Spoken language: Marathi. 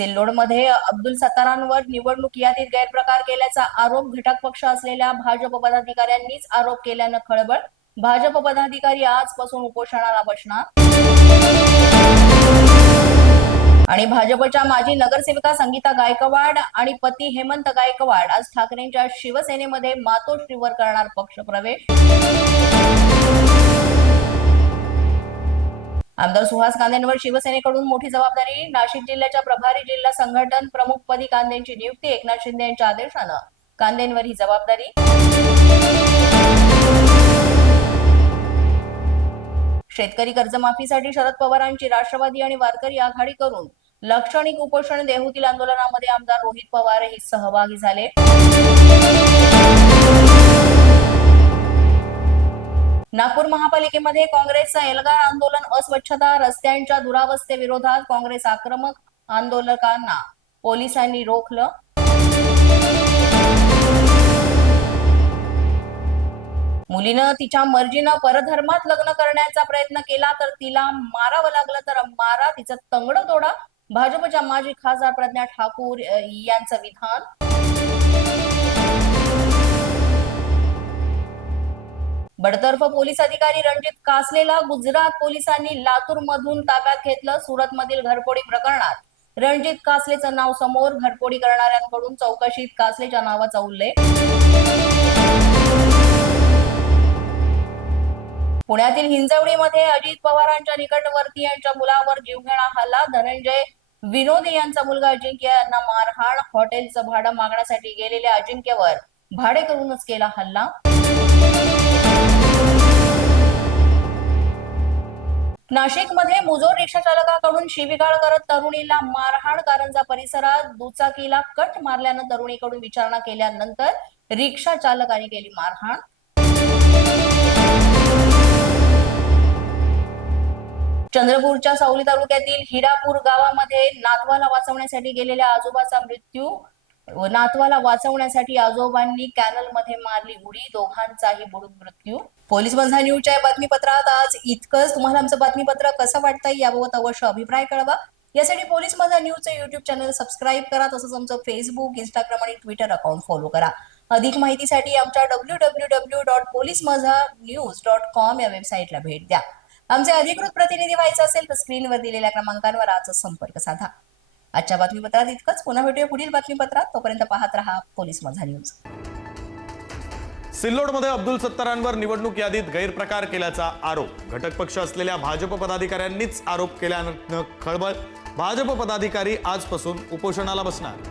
सिल्लोडमध्ये अब्दुल सत्तारांवर निवडणूक यादीत गैरप्रकार केल्याचा आरोप घटक पक्ष असलेल्या भाजप पदाधिकाऱ्यांनीच आरोप केल्यानं खळबळ. भाजप पदाधिकारी आजपासून उपोषणाला बसणार. आणि भाजपच्या माजी नगरसेविका संगीता गायकवाड आणि पती हेमंत गायकवाड आज ठाकरेंच्या शिवसेनेमध्ये मातोश्रीवर करणार पक्षप्रवेश आमदार सुहास कांदेंवर शिवसेनेकडून मोठी जबाबदारी. नाशिक जिल्ह्याच्या प्रभारी जिल्हा संघटन प्रमुखपदी कांदेंची नियुक्ती एकनाथ शिंदे यांच्या आदेशानं. कांदेंवर ही जबाबदारी. शेतकरी कर्जमाफीसाठी शरद पवारांची राष्ट्रवादी आणि वारकरी आघाडी करून लाक्षणिक उपोषण देहूतील आंदोलनामध्ये आमदार रोहित पवारही सहभागी झाले. नागपूर महापालिकेमध्ये काँग्रेसचं एल्गार आंदोलन अस्वच्छता रस्त्यांच्या दुरावस्थेविरोधात काँग्रेस आक्रमक आंदोलकांना पोलिसांनी रोखलं. मुलीनं तिच्या मर्जीनं परधर्मात लग्न करण्याचा प्रयत्न केला तर तिला मारावं लागलं तर मारा तिचं तंगड तोडा. भाजपच्या माजी खासदार प्रज्ञा ठाकूर यांचं विधान. बडतर्फ पोलीस अधिकारी रणजित कासलेला गुजरात पोलिसांनी लातूर मधून ताब्यात घेतलं सुरत मधील घरफोडी प्रकरणात. रणजित कासलेचं नाव समोर घरफोडी करणाऱ्यांकडून चौकशीत कासलेच्या नावाचा उल्लेख. पुण्यातील हिंजवडीमध्ये अजित पवारांच्या निकटवर्तीयांच्या मुलावर जीवघेणा हल्ला. धनंजय विनोदे यांचा मुलगा अजिंक्य यांना मारहाण. हॉटेलचं भाडं मागण्यासाठी गेलेल्या अजिंक्यवर भाडे करूनच केला हल्ला. नाशिकमध्ये मुजोर रिक्षा चालकाकडून शिवीगाळ करत तरुणीला मारहाण कारंजा परिसरात दुचाकीला कट मारल्यानं तरुणीकडून विचारणा केल्यानंतर रिक्षा चालकाने केली मारहाण. चंद्रपूरच्या सावली तालुक्यातील हिरापूर गावामध्ये नातवाला वाचवण्यासाठी गेलेल्या आजोबाचा मृत्यू नातवाला वाचवण्यासाठी आजोबांनी कॅनलमध्ये मारली उडी दोघांचाही बुडून मृत्यू. पोलीस बंधा न्यूजच्या बातमीपत्रात आज इतकंच. तुम्हाला आमचं बातमीपत्र कसं वाटतंय याबाबत अवश्य अभिप्राय कळवा. यासाठी पोलीस माझा न्यूजचं युट्यूब चॅनल सबस्क्राईब करा तसंच आमचं फेसबुक इंस्टाग्राम आणि ट्विटर अकाउंट फॉलो करा. अधिक माहितीसाठी आमच्या W W W dot police Majha news dot com या वेबसाईटला भेट द्या. आमचे अधिकृत प्रतिनिधी व्हायचं असेल तर स्क्रीनवर दिलेल्या क्रमांकांवर आजच संपर्क साधा. आजच्या बातमीपत्रात इतकंच. पुन्हा भेटूया पुढील बातमीपत्रात. तोपर्यंत पाहत रहा पोलीस माझा न्यूज. सिल्लोडमध्ये अब्दुल सत्तारांवर निवडणूक यादीत गैरप्रकार केल्याचा आरोप. घटक पक्ष असलेल्या भाजप पदाधिकाऱ्यांनीच आरोप केल्यानं खळबळ. भाजप पदाधिकारी आजपासून उपोषणाला बसणार.